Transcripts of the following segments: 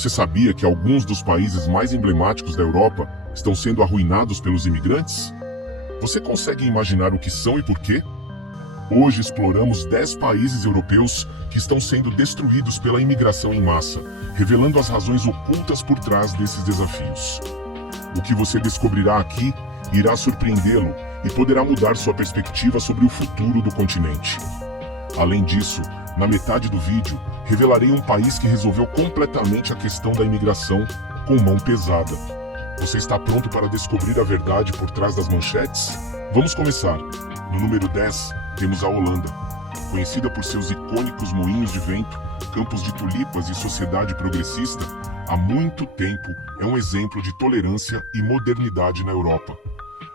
Você sabia que alguns dos países mais emblemáticos da Europa estão sendo arruinados pelos imigrantes? Você consegue imaginar o que são e por quê? Hoje exploramos 10 países europeus que estão sendo destruídos pela imigração em massa, revelando as razões ocultas por trás desses desafios. O que você descobrirá aqui irá surpreendê-lo e poderá mudar sua perspectiva sobre o futuro do continente. Além disso, na metade do vídeo, revelarei um país que resolveu completamente a questão da imigração com mão pesada. Você está pronto para descobrir a verdade por trás das manchetes? Vamos começar. No número 10, temos a Holanda. Conhecida por seus icônicos moinhos de vento, campos de tulipas e sociedade progressista, há muito tempo é um exemplo de tolerância e modernidade na Europa.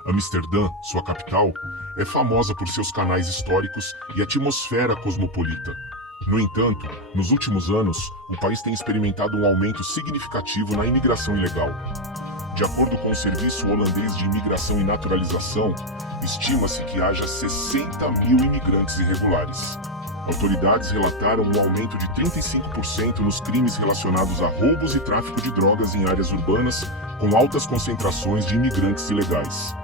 Amsterdã, sua capital, é famosa por seus canais históricos e atmosfera cosmopolita. No entanto, nos últimos anos, o país tem experimentado um aumento significativo na imigração ilegal. De acordo com o Serviço Holandês de Imigração e Naturalização, estima-se que haja 60 mil imigrantes irregulares. Autoridades relataram um aumento de 35% nos crimes relacionados a roubos e tráfico de drogas em áreas urbanas, com altas concentrações de imigrantes ilegais.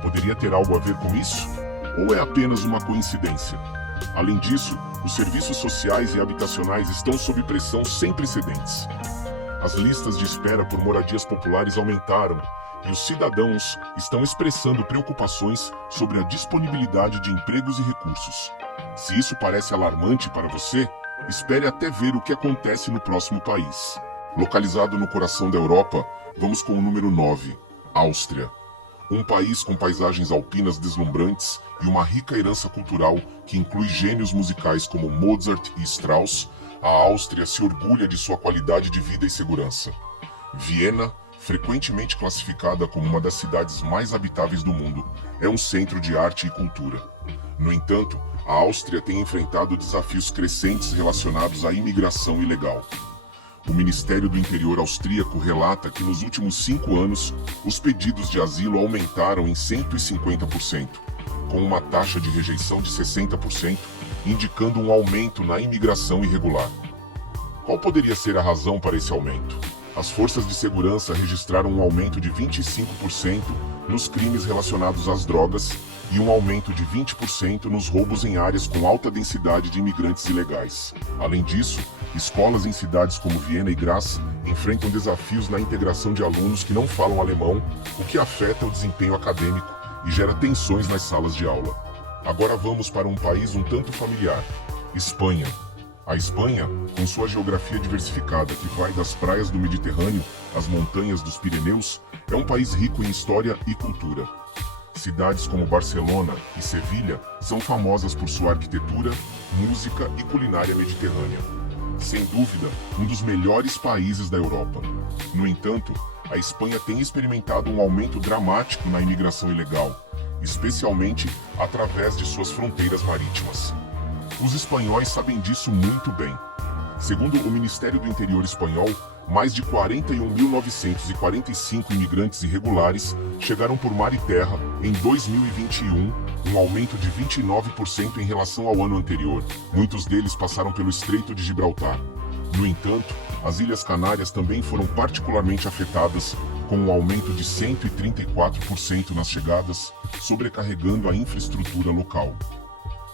Poderia ter algo a ver com isso? Ou é apenas uma coincidência? Além disso, os serviços sociais e habitacionais estão sob pressão sem precedentes. As listas de espera por moradias populares aumentaram e os cidadãos estão expressando preocupações sobre a disponibilidade de empregos e recursos. Se isso parece alarmante para você, espere até ver o que acontece no próximo país. Localizado no coração da Europa, vamos com o número 9, Áustria. Um país com paisagens alpinas deslumbrantes e uma rica herança cultural que inclui gênios musicais como Mozart e Strauss, a Áustria se orgulha de sua qualidade de vida e segurança. Viena, frequentemente classificada como uma das cidades mais habitáveis do mundo, é um centro de arte e cultura. No entanto, a Áustria tem enfrentado desafios crescentes relacionados à imigração ilegal. O Ministério do Interior austríaco relata que nos últimos 5 anos, os pedidos de asilo aumentaram em 150%, com uma taxa de rejeição de 60%, indicando um aumento na imigração irregular. Qual poderia ser a razão para esse aumento? As forças de segurança registraram um aumento de 25% nos crimes relacionados às drogas e um aumento de 20% nos roubos em áreas com alta densidade de imigrantes ilegais. Além disso, escolas em cidades como Viena e Graz enfrentam desafios na integração de alunos que não falam alemão, o que afeta o desempenho acadêmico e gera tensões nas salas de aula. Agora vamos para um país um tanto familiar, Espanha. A Espanha, com sua geografia diversificada que vai das praias do Mediterrâneo às montanhas dos Pirineus, é um país rico em história e cultura. Cidades como Barcelona e Sevilha são famosas por sua arquitetura, música e culinária mediterrânea. Sem dúvida, um dos melhores países da Europa. No entanto, a Espanha tem experimentado um aumento dramático na imigração ilegal, especialmente através de suas fronteiras marítimas. Os espanhóis sabem disso muito bem. Segundo o Ministério do Interior espanhol, mais de 41.945 imigrantes irregulares chegaram por mar e terra em 2021, um aumento de 29% em relação ao ano anterior. Muitos deles passaram pelo Estreito de Gibraltar. No entanto, as Ilhas Canárias também foram particularmente afetadas, com um aumento de 134% nas chegadas, sobrecarregando a infraestrutura local.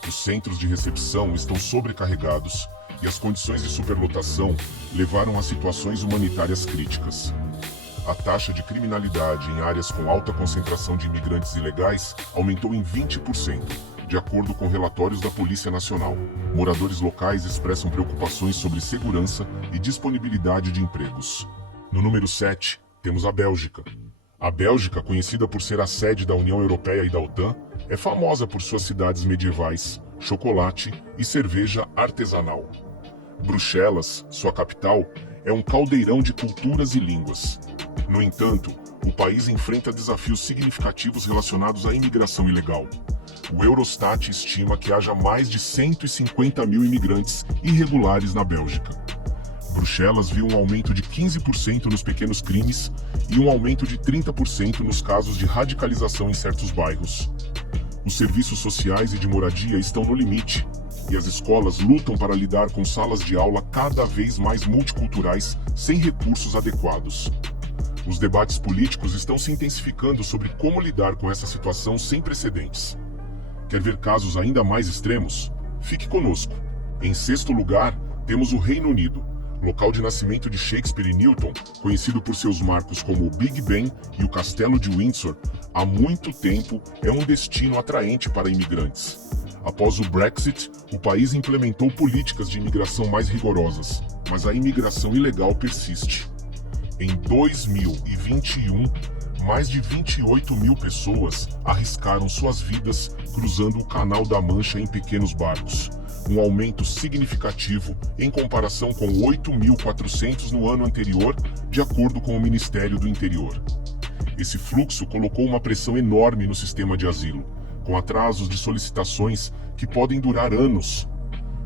Os centros de recepção estão sobrecarregados e as condições de superlotação levaram a situações humanitárias críticas. A taxa de criminalidade em áreas com alta concentração de imigrantes ilegais aumentou em 20%, de acordo com relatórios da Polícia Nacional. Moradores locais expressam preocupações sobre segurança e disponibilidade de empregos. No número 7, temos a Bélgica. A Bélgica, conhecida por ser a sede da União Europeia e da OTAN, é famosa por suas cidades medievais, chocolate e cerveja artesanal. Bruxelas, sua capital, é um caldeirão de culturas e línguas. No entanto, o país enfrenta desafios significativos relacionados à imigração ilegal. O Eurostat estima que haja mais de 150 mil imigrantes irregulares na Bélgica. Bruxelas viu um aumento de 15% nos pequenos crimes e um aumento de 30% nos casos de radicalização em certos bairros. Os serviços sociais e de moradia estão no limite, e as escolas lutam para lidar com salas de aula cada vez mais multiculturais sem recursos adequados. Os debates políticos estão se intensificando sobre como lidar com essa situação sem precedentes. Quer ver casos ainda mais extremos? Fique conosco. Em sexto lugar, temos o Reino Unido, local de nascimento de Shakespeare e Newton, conhecido por seus marcos como o Big Ben e o Castelo de Windsor. Há muito tempo é um destino atraente para imigrantes. Após o Brexit, o país implementou políticas de imigração mais rigorosas, mas a imigração ilegal persiste. Em 2021, mais de 28 mil pessoas arriscaram suas vidas cruzando o Canal da Mancha em pequenos barcos, um aumento significativo em comparação com 8.400 no ano anterior, de acordo com o Ministério do Interior. Esse fluxo colocou uma pressão enorme no sistema de asilo, com atrasos de solicitações que podem durar anos.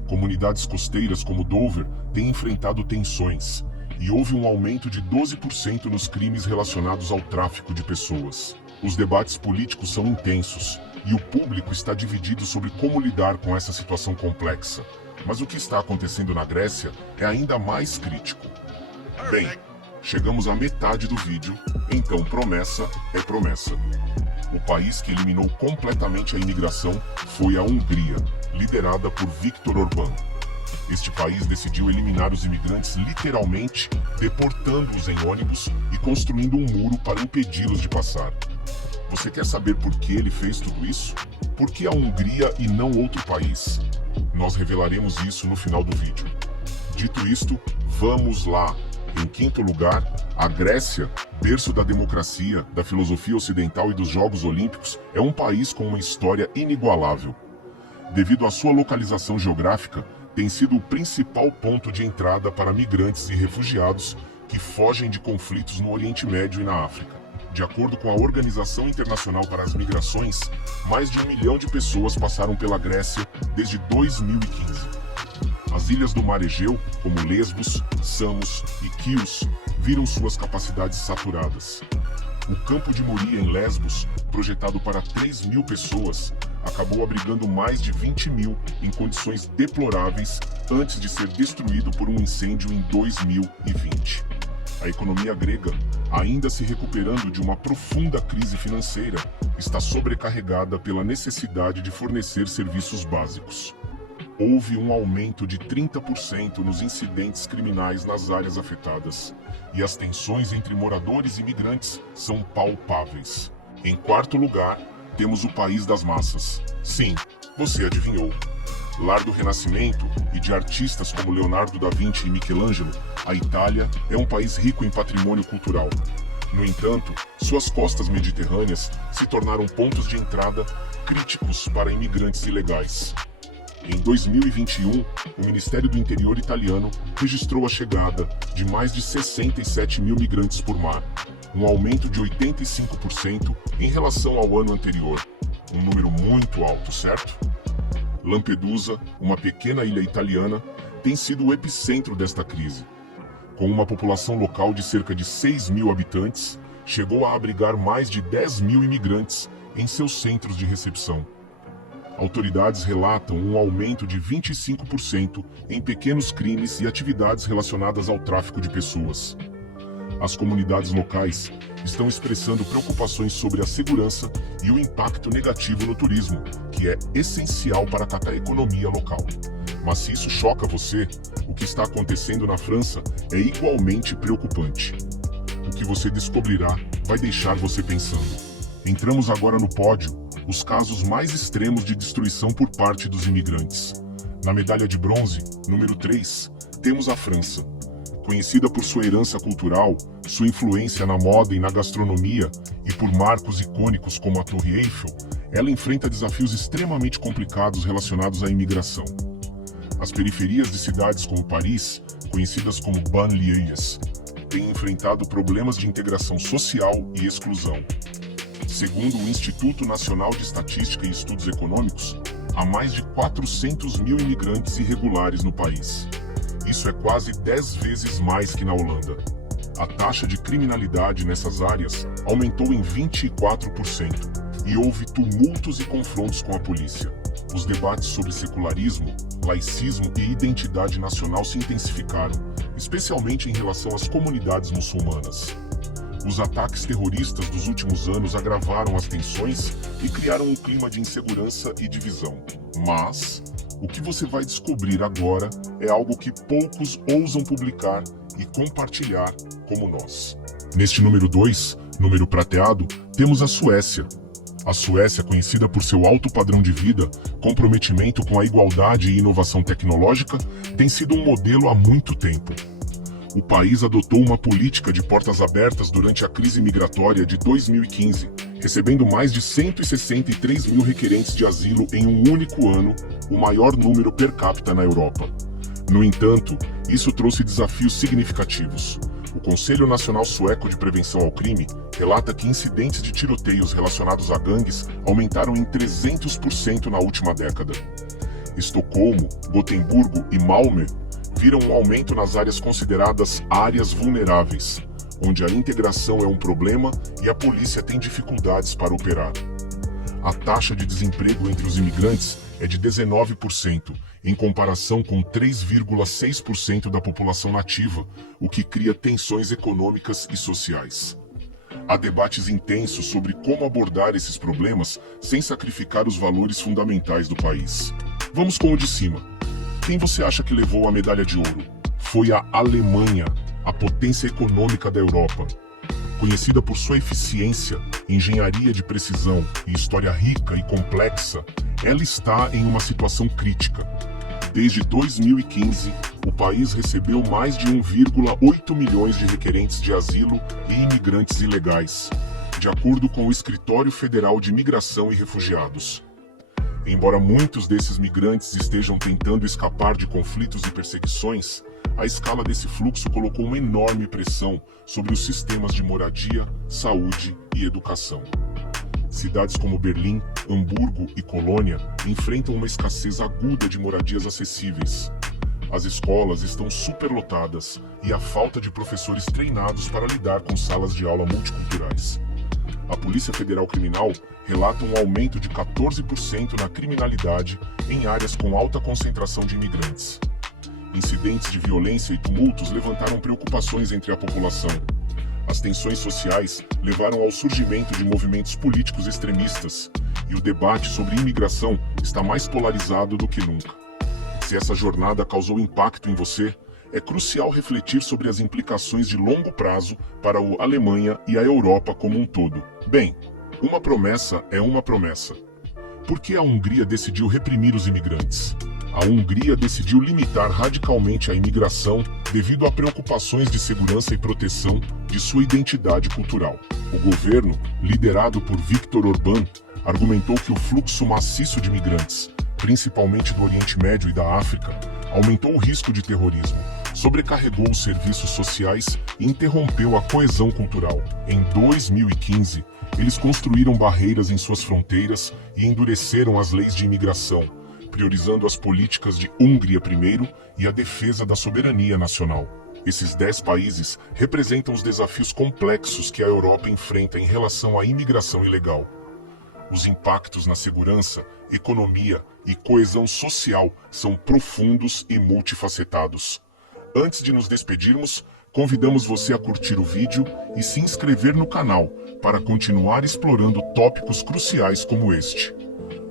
Comunidades costeiras como Dover têm enfrentado tensões, e houve um aumento de 12% nos crimes relacionados ao tráfico de pessoas. Os debates políticos são intensos, e o público está dividido sobre como lidar com essa situação complexa. Mas o que está acontecendo na Grécia é ainda mais crítico. Bem, chegamos à metade do vídeo, então promessa é promessa. O país que eliminou completamente a imigração foi a Hungria, liderada por Viktor Orbán. Este país decidiu eliminar os imigrantes literalmente, deportando-os em ônibus e construindo um muro para impedi-los de passar. Você quer saber por que ele fez tudo isso? Por que a Hungria e não outro país? Nós revelaremos isso no final do vídeo. Dito isto, vamos lá! Em quinto lugar, a Grécia, berço da democracia, da filosofia ocidental e dos Jogos Olímpicos, é um país com uma história inigualável. Devido à sua localização geográfica, tem sido o principal ponto de entrada para migrantes e refugiados que fogem de conflitos no Oriente Médio e na África. De acordo com a Organização Internacional para as Migrações, mais de 1 milhão de pessoas passaram pela Grécia desde 2015. As ilhas do Mar Egeu, como Lesbos, Samos e Chios, viram suas capacidades saturadas. O campo de Moria em Lesbos, projetado para 3 mil pessoas, acabou abrigando mais de 20 mil em condições deploráveis antes de ser destruído por um incêndio em 2020. A economia grega, ainda se recuperando de uma profunda crise financeira, está sobrecarregada pela necessidade de fornecer serviços básicos. Houve um aumento de 30% nos incidentes criminais nas áreas afetadas, e as tensões entre moradores e imigrantes são palpáveis. Em quarto lugar, temos o país das massas. Sim, você adivinhou. Lar do Renascimento e de artistas como Leonardo da Vinci e Michelangelo, a Itália é um país rico em patrimônio cultural. No entanto, suas costas mediterrâneas se tornaram pontos de entrada críticos para imigrantes ilegais. Em 2021, o Ministério do Interior italiano registrou a chegada de mais de 67 mil migrantes por mar, um aumento de 85% em relação ao ano anterior. Um número muito alto, certo? Lampedusa, uma pequena ilha italiana, tem sido o epicentro desta crise. Com uma população local de cerca de 6 mil habitantes, chegou a abrigar mais de 10 mil imigrantes em seus centros de recepção. Autoridades relatam um aumento de 25% em pequenos crimes e atividades relacionadas ao tráfico de pessoas. As comunidades locais estão expressando preocupações sobre a segurança e o impacto negativo no turismo, que é essencial para a economia local. Mas se isso choca você, o que está acontecendo na França é igualmente preocupante. O que você descobrirá vai deixar você pensando. Entramos agora no pódio, os casos mais extremos de destruição por parte dos imigrantes. Na medalha de bronze, número 3, temos a França. Conhecida por sua herança cultural, sua influência na moda e na gastronomia e por marcos icônicos como a Torre Eiffel, ela enfrenta desafios extremamente complicados relacionados à imigração. As periferias de cidades como Paris, conhecidas como banlieues, têm enfrentado problemas de integração social e exclusão. Segundo o Instituto Nacional de Estatística e Estudos Econômicos, há mais de 400 mil imigrantes irregulares no país. Isso é quase 10 vezes mais que na Holanda. A taxa de criminalidade nessas áreas aumentou em 24% e houve tumultos e confrontos com a polícia. os debates sobre secularismo, laicismo e identidade nacional se intensificaram, especialmente em relação às comunidades muçulmanas. Os ataques terroristas dos últimos anos agravaram as tensões e criaram um clima de insegurança e divisão. Mas o que você vai descobrir agora é algo que poucos ousam publicar e compartilhar como nós. Neste número 2, número prateado, temos a Suécia. A Suécia, conhecida por seu alto padrão de vida, comprometimento com a igualdade e inovação tecnológica, tem sido um modelo há muito tempo. O país adotou uma política de portas abertas durante a crise migratória de 2015, recebendo mais de 163 mil requerentes de asilo em um único ano, o maior número per capita na Europa. No entanto, isso trouxe desafios significativos. O Conselho Nacional Sueco de Prevenção ao Crime relata que incidentes de tiroteios relacionados a gangues aumentaram em 300% na última década. Estocolmo, Gotemburgo e Malmö viram um aumento nas áreas consideradas áreas vulneráveis, onde a integração é um problema e a polícia tem dificuldades para operar. A taxa de desemprego entre os imigrantes é de 19%, em comparação com 3,6% da população nativa, o que cria tensões econômicas e sociais. Há debates intensos sobre como abordar esses problemas sem sacrificar os valores fundamentais do país. Vamos com o de cima. Quem você acha que levou a medalha de ouro? Foi a Alemanha, a potência econômica da Europa. Conhecida por sua eficiência, engenharia de precisão e história rica e complexa, ela está em uma situação crítica. Desde 2015, o país recebeu mais de 1,8 milhões de requerentes de asilo e imigrantes ilegais, de acordo com o Escritório Federal de Imigração e Refugiados. Embora muitos desses migrantes estejam tentando escapar de conflitos e perseguições, a escala desse fluxo colocou uma enorme pressão sobre os sistemas de moradia, saúde e educação. Cidades como Berlim, Hamburgo e Colônia enfrentam uma escassez aguda de moradias acessíveis. As escolas estão superlotadas e há falta de professores treinados para lidar com salas de aula multiculturais. A Polícia Federal Criminal relata um aumento de 14% na criminalidade em áreas com alta concentração de imigrantes. Incidentes de violência e tumultos levantaram preocupações entre a população. As tensões sociais levaram ao surgimento de movimentos políticos extremistas, e o debate sobre imigração está mais polarizado do que nunca. Se essa jornada causou impacto em você, é crucial refletir sobre as implicações de longo prazo para a Alemanha e a Europa como um todo. Bem, uma promessa é uma promessa. Por que a Hungria decidiu reprimir os imigrantes? A Hungria decidiu limitar radicalmente a imigração devido a preocupações de segurança e proteção de sua identidade cultural. O governo, liderado por Viktor Orbán, argumentou que o fluxo maciço de imigrantes, principalmente do Oriente Médio e da África, aumentou o risco de terrorismo, sobrecarregou os serviços sociais e interrompeu a coesão cultural. Em 2015, eles construíram barreiras em suas fronteiras e endureceram as leis de imigração, priorizando as políticas de Hungria primeiro e a defesa da soberania nacional. Esses 10 países representam os desafios complexos que a Europa enfrenta em relação à imigração ilegal. Os impactos na segurança, economia e coesão social são profundos e multifacetados. Antes de nos despedirmos, convidamos você a curtir o vídeo e se inscrever no canal para continuar explorando tópicos cruciais como este.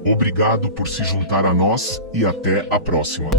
Obrigado por se juntar a nós e até a próxima.